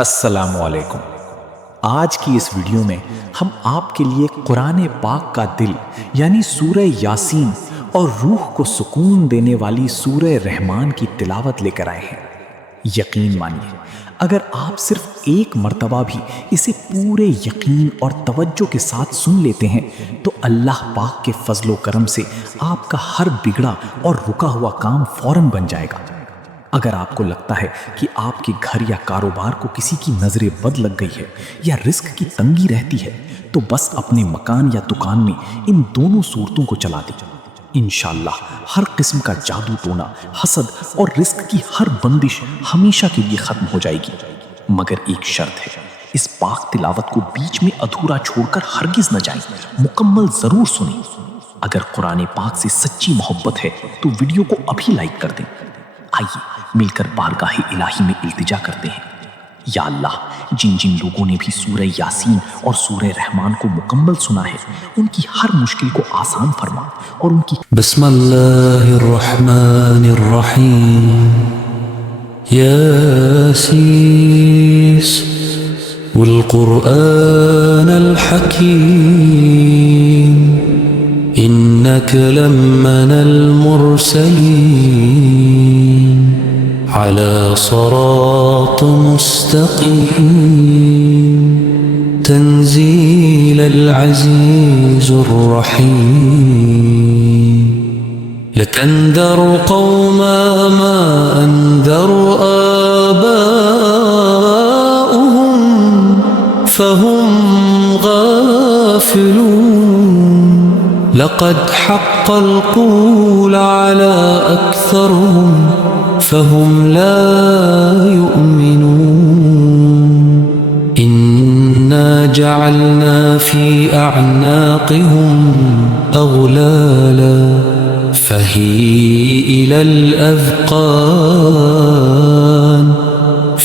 अस्सलामुअलैकुम। आज की इस वीडियो में हम आपके लिए कुरान पाक का दिल यानी सूरह यासीन और रूह को सुकून देने वाली सूरह रहमान की तिलावत लेकर आए हैं। यकीन मानिए, अगर आप सिर्फ एक मर्तबा भी इसे पूरे यकीन और तवज्जो के साथ सुन लेते हैं तो अल्लाह पाक के फजलो करम से आपका हर बिगड़ा और रुका हुआ काम फौरन बन जाएगा। अगर आपको लगता है कि आपके घर या कारोबार को किसी की नजरे बद लग गई है या रिस्क की तंगी रहती है तो बस अपने मकान या दुकान में इन दोनों सूरतों को चला दें। इंशाअल्लाह हर किस्म का जादू टोना, हसद और रिस्क की हर बंदिश हमेशा के लिए खत्म हो जाएगी। मगर एक शर्त है, इस पाक तिलावत को बीच में अधूरा छोड़कर हरगिज न जाएं, मुकम्मल जरूर सुनें। अगर कुरान पाक से सच्ची मोहब्बत है तो वीडियो को अभी लाइक कर दें। आइए मिलकर बारगाह इलाही में इल्तिजा करते हैं। या अल्लाह, जिन जिन लोगों ने भी सूरह यासीन और सूरह रहमान को मुकम्मल सुना है उनकी हर मुश्किल को आसान फरमा और उनकी बिस्मिल्लाहिर्रहमानिर्रहीम। यासीस वल कुरआनिल हकीम इन्नका लमिनल मुरसलीन अला सिरात मुस्तकीम तंजीलल अज़ीज़ुर रहीम लतंज़िर क़ौमन मा अंज़र आबाउहुम फहुम गाफ़िलून लक़द हक़्क़ल क़ौलु अला अक्सरिहिम फहुम ला युमिनून इन्ना जअलना फी अअनाक़िहिम अग़लाला फहिय इलल अज़क़ान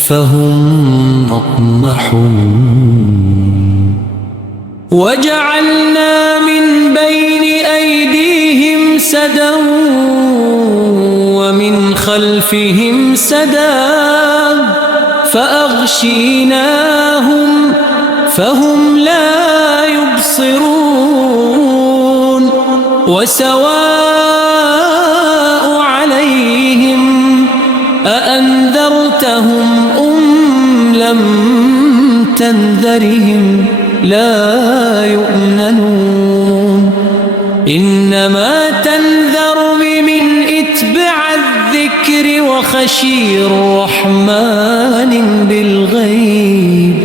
फहुम मुक़महून वजअलना मिन बैनि अयदीहिम सदन वमिन खल्फिहिम सदन फ़अग़शयनाहुम फ़हुम ला युबसिरून वसवाअ अलैहिम अअन्ज़रतहुम लम तन्ज़िरहुम ला युमिनून इन्नमा तन्ज़िरु बिमन इत्बअ الذِّक्र वख़शिय الرحمن بالغيب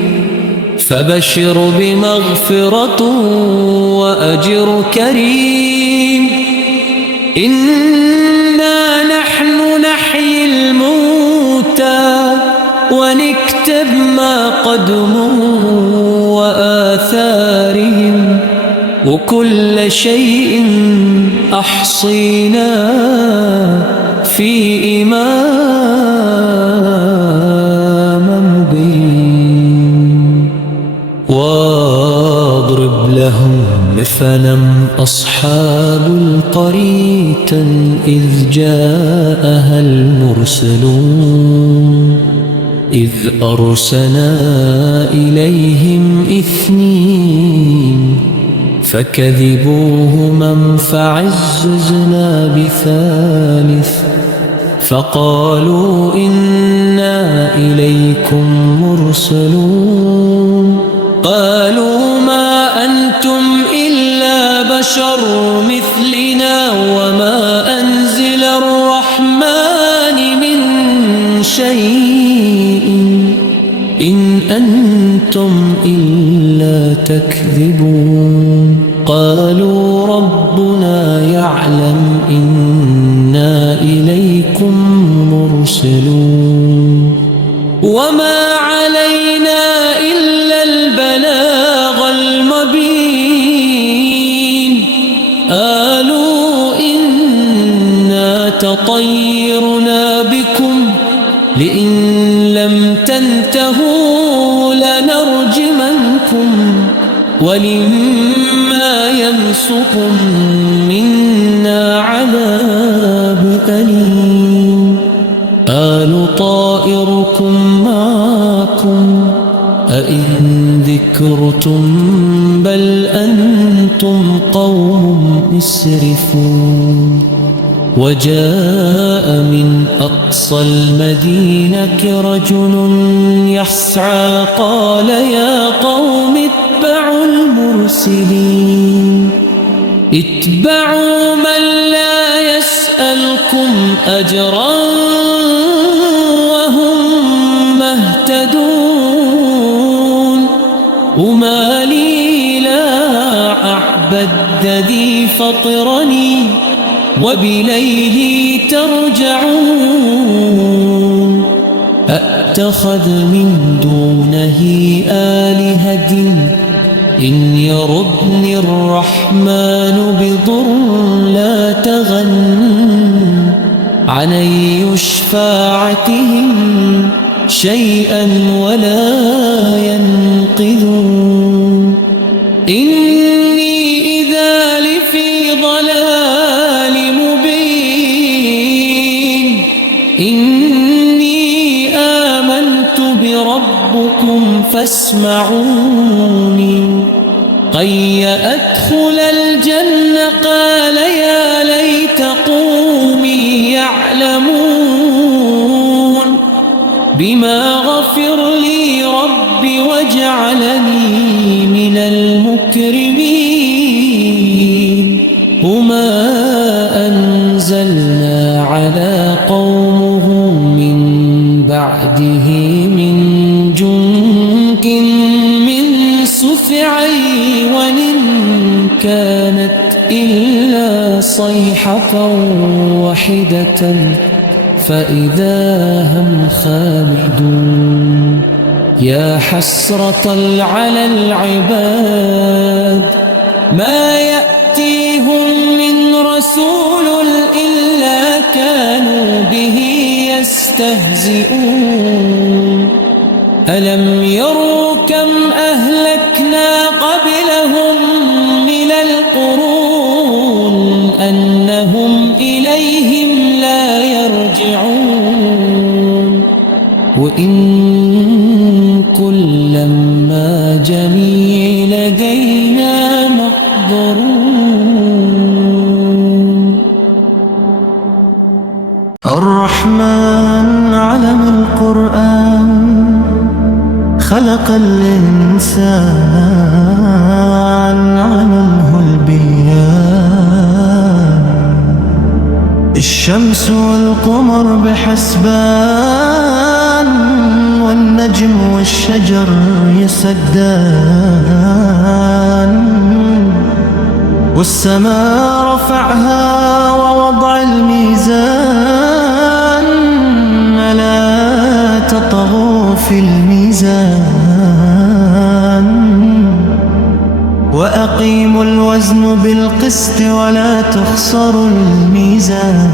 فبشر بمغفرة وأجر كريم إنا نحن نحيي الموتى ونكتب ما قدموا وآثارهم وكل شيء أحصيناه في إمام مبين واضرب لهم مثلا أصحاب القرية إذ جاءها المرسلون إذ أرسلنا إليهم اثنين فكذبوهما فعززنا بثالث فقالوا إنا إليكم مرسلون قالوا ما أنتم إلا بشر مثلنا وما أنزل الرحمن من شيء إن أنتم إلا تكذبون قالوا ربنا يعلم إنا إليكم مرسلون وما علينا إلا البلاغ المبين قالوا إنا تطيرنا بكم لئن لم تنتهوا لنرجمنكم ولما يمسكم منا عذاب أليم قالوا طائركم معكم أئن ذكرتم بل أنتم قوم مسرفون وجاء من أقصى المدينة رجل يسعى قال يا قوم اتبعوا المرسلين اتبعوا من لا يسألكم أجرا وهم مهتدون وما لي لا أعبد ذي فطرني وبليه ترجعون أأتخذ من دونه آلهة إن يردني الرحمن بضر لا تغن عن أي شفاعتهم شيئا ولا ينقذون إني إذا لفي ضلال مبين إني آمنت بربكم فاسمعوني قي أدخل الجنة قال يا ليت قومي يعلمون بما غفر لي ربي وجعلني من المكرمين وما أنزلنا على قومه من بعده من جند من سفعي كانت إلا صيحة واحدة فإذا هم خامدون يا حسرة على العباد ما يأتيهم من رسول إلا كانوا به يستهزئون ألم يروا كم أهلكنا قبلهم من القرون أنهم إليهم لا يرجعون وإن كلا ما جميع لدينا محضرون الرحمن علم القرآن خلق الإنسان علمه البيان الشمس والقمر بحسبان والنجم والشجر يسدان والسماء رفعها ووضع الميزان ألا تطغوا في الميزان وأقيموا الوزن بالقسط ولا تخسروا الميزان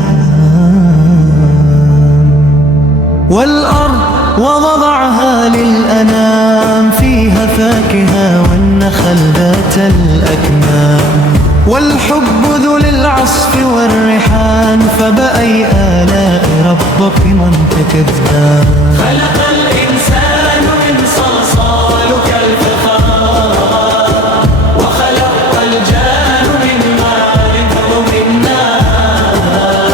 والأرض ووضعها للأنام فيها فاكهة والنخل ذات الأكمام والحب ذو للعصف والريحان فبأي آلاء ربك من تكذبان خلق الإنسان من صلصال كالفخار وخلق الجان من مارد من نار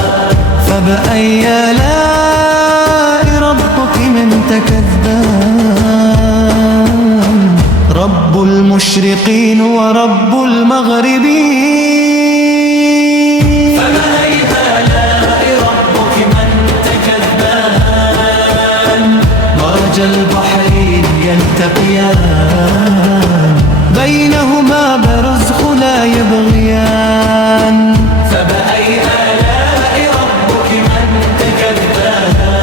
فبأي آلاء ربك من تكذبان رب المشرقين ورب المغربين فبأي آلاء ربك من تكذبان مرج البحرين يلتقيان بينهما برزخ لا يبغيان فبأي آلاء ربك من تكذبان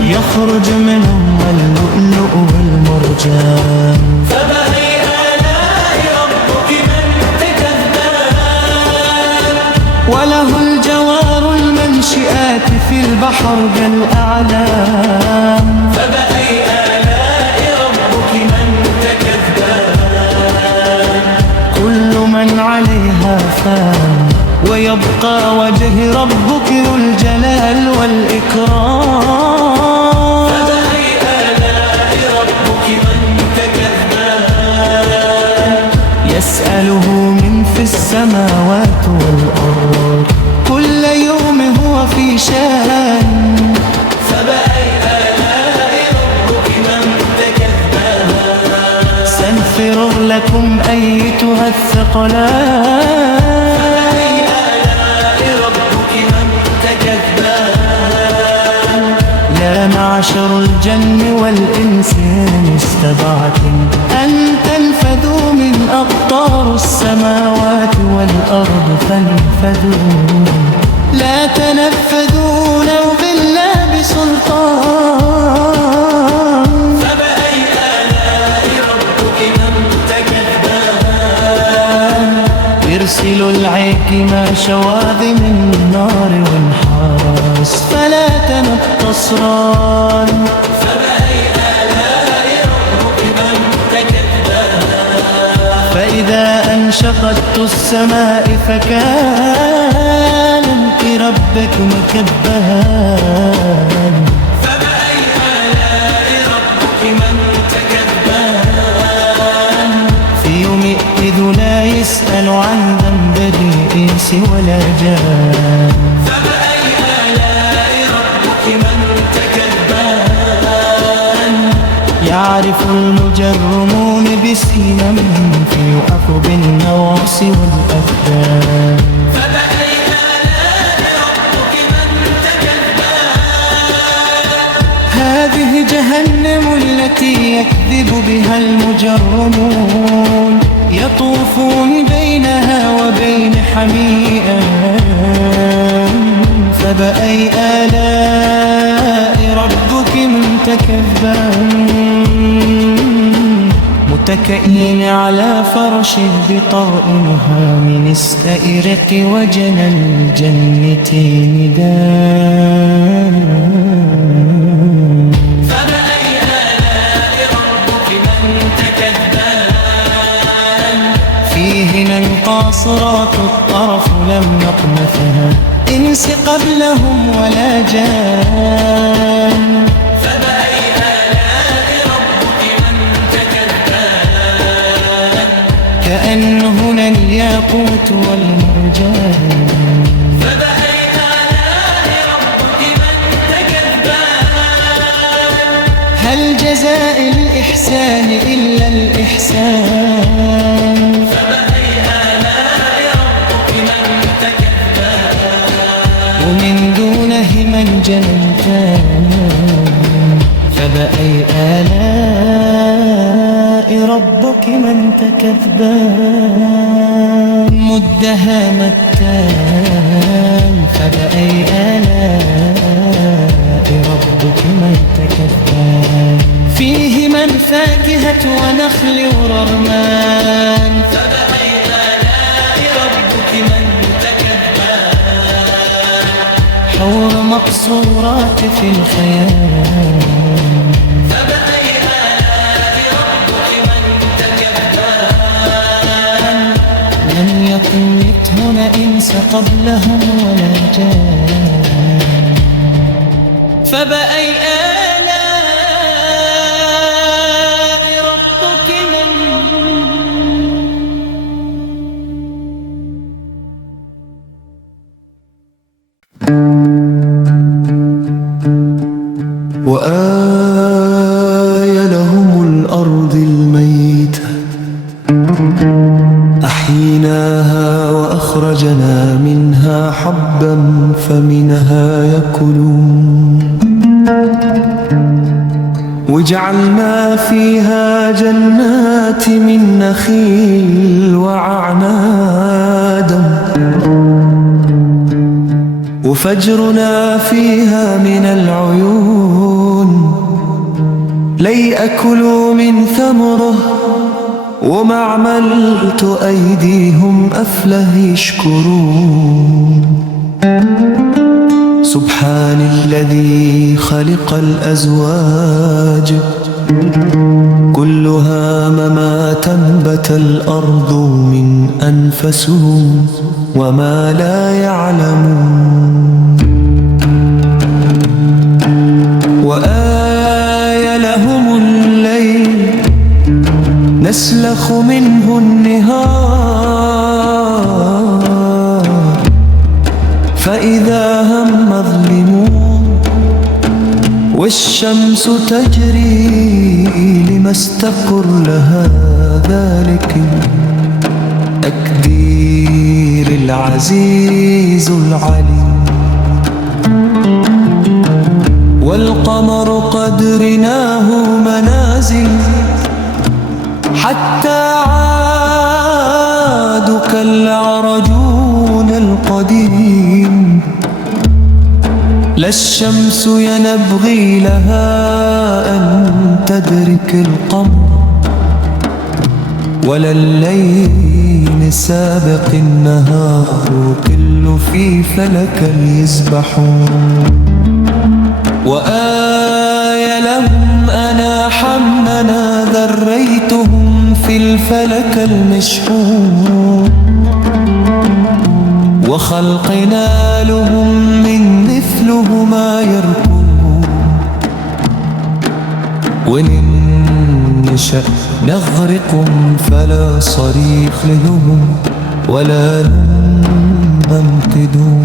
يخرج منهما اللؤلؤ والمرجان فبأي آلاء ربك من تكذبان وله الجوار المنشئات في البحر كالأعلام فبأي آلاء ربك من تكذبان كل من عليها فان ويبقى وجه ربك ذو الجلال والإكرام فبأي آلاء السماوات والأرض كل يوم هو في شان فبأي آلاء ربكما تكذبان سنفرغ لكم أيتها الثقلان فبأي آلاء ربكما تكذبان يا معشر الجن والإنس إن استطعتم أن تنفذوا من أقطار السماوات والأرض فانفذوا لا تنفذون إلا بسلطان فبأي آلاء ربكما تكذبان يرسل العكما شواذ من نار وانحاس فلا تنتصران فبأي آلاء ربكما تكذبان فإذا انشقت السماء فكانت لربك مكبان فبأي آلاء ربكما تكذبان في يوم إذ لا يسأل عن ذنب الإنس ولا جان فبأي آلاء ربكما تكذبان يعرف المجرمون بسيماهم فيؤخذ بالنواصي والأقدام فبأي آلاء ربكما تكذبان هذه جهنم التي يكذب بها المجرمون يطوفون بينها وبين حميم فبأي آلاء ربكما تكذبان متكئين على فرش بطرئها من استئرق وجنى الجنتين دان فبأي آلاء ربكما تكذبان فيهن قاصرات الطرف لم يطمثها إنس قبلهم ولا جان فبأي آلاء ربكما تكذبان كأنهن الياقوت والمرجان فبأي آلاء ربكما تكذبان هل جزاء الإحسان إلا الإحسان فبأي آلاء ربكما تكذبان ومن دونهما الجنتان فبأي آلاء ربكما تكذبان مدهامتان فبأي آلاء ربكما تكذبان فيهما الفاكهة ونخل ورمان فبأي آلاء ربكما تكذبان حور مقصورات في الخيام فبأي آلاء ربكما تكذبان لم يطمثهن إنس قبلهم ولا جان فبأي آلاء ربكما وآي لهم الأرض الميتة أحييناها وأخرجنا منها حبا فمنها يأكلون وجعلنا فيها جنات من نخيل وأعناب وفجرنا فيها من العيون ليأكلوا من ثمره وما عملت أيديهم أفله يشكرون سبحان الذي خلق الأزواج كلها مما تنبت الأرض من أنفسهم وما لا يعلمون وآي لهم الليل نسلخ منه النهار فإذا هم مظلمون والشمس تجري لما استقر لها ذلك تقدير العزيز العليم. والقمر قدرناه منازل حتى عاد كالعرجون القديم. لا الشمس ينبغي لها أن تدرك القمر ولا الليل سابق النهار، كل في فلك يسبحون. وآية لهم أنا حمنا ذريتهم في الفلك المشحون، وخلقنا لهم من مثله ما يركبون، وإن نشأ نغرقهم فلا صريخ لهم ولا هم ممتدون.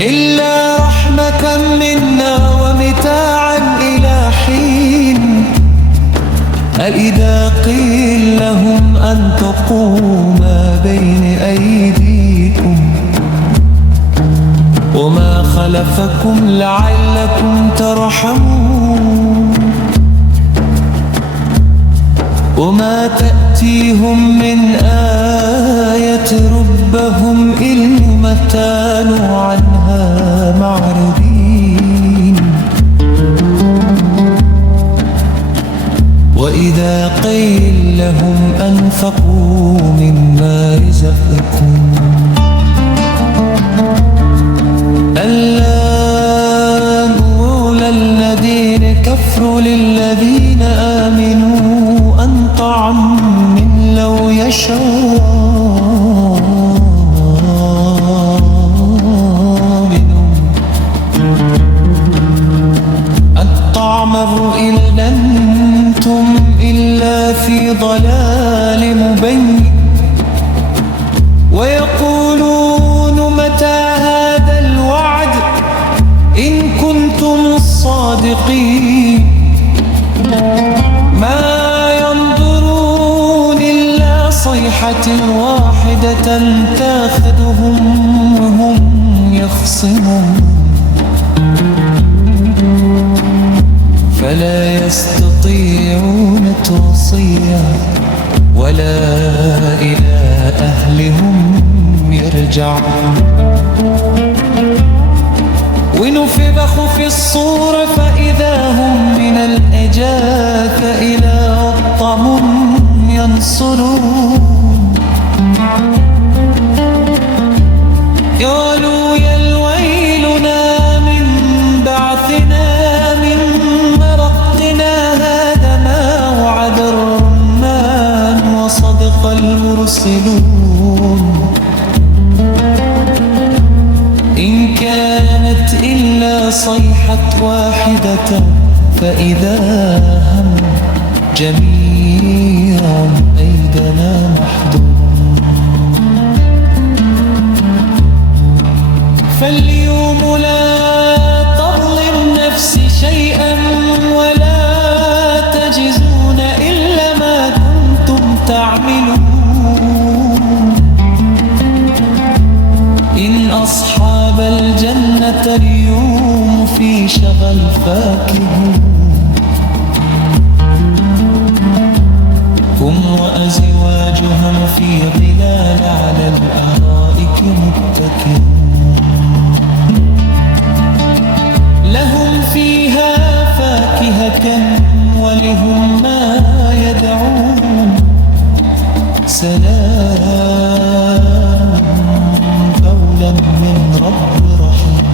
إلا رحمة منا ومتاعا إلى حين. أإذا قيل لهم أنفقوا ما بين أيديكم وما خلفكم لعلكم ترحمون، وما تأتيهم من آية ربهم إلا كانوا عنها معرضين. وإذا قيل لهم أنفقوا مما رزقكم اللام أولى الذين كفروا للذين آمنوا أنطعم من لو يشاء إن أنتم إلا في ضلال مبين. ويقولون متى هذا الوعد إن كنتم صادقين. ما ينظرون إلا صيحة واحدة تأخذهم وهم يخصمون، فلا يستطيعون توصيا ولا إلى أهلهم يرجعون. ونفخ في الصور فإذا هم من الأجداث إلى ربهم ينصرون. قالوا يا ويلنا من بعثنا من مرقنا هذا ما وعد الرحمن وصدق المرسلون. إن كانت إلا صيحة واحدة فإذا هم جميع أيدنا محدود. فاليوم لا تظلم نفسي شيئا ولا تجزون إلا ما كنتم تعملون. إن أصحاب الجنة اليوم في شغل فاكهون. هم وأزواجهم في ظلال على الأرائك متكئون. لهم فيها فاكهة ولهم ما يدعون. سلام قولا من رب رحيم.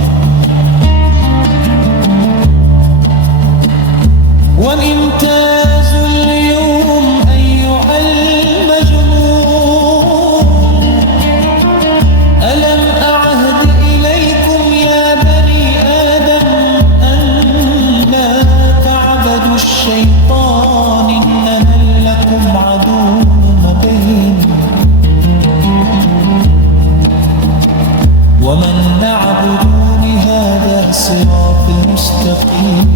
وامتاز اليوم أيها المجنون. ألم أعهد إليكم يا بني آدم أن لا تعبدوا الشيطان إنه لكم عدو مبين. مستقيم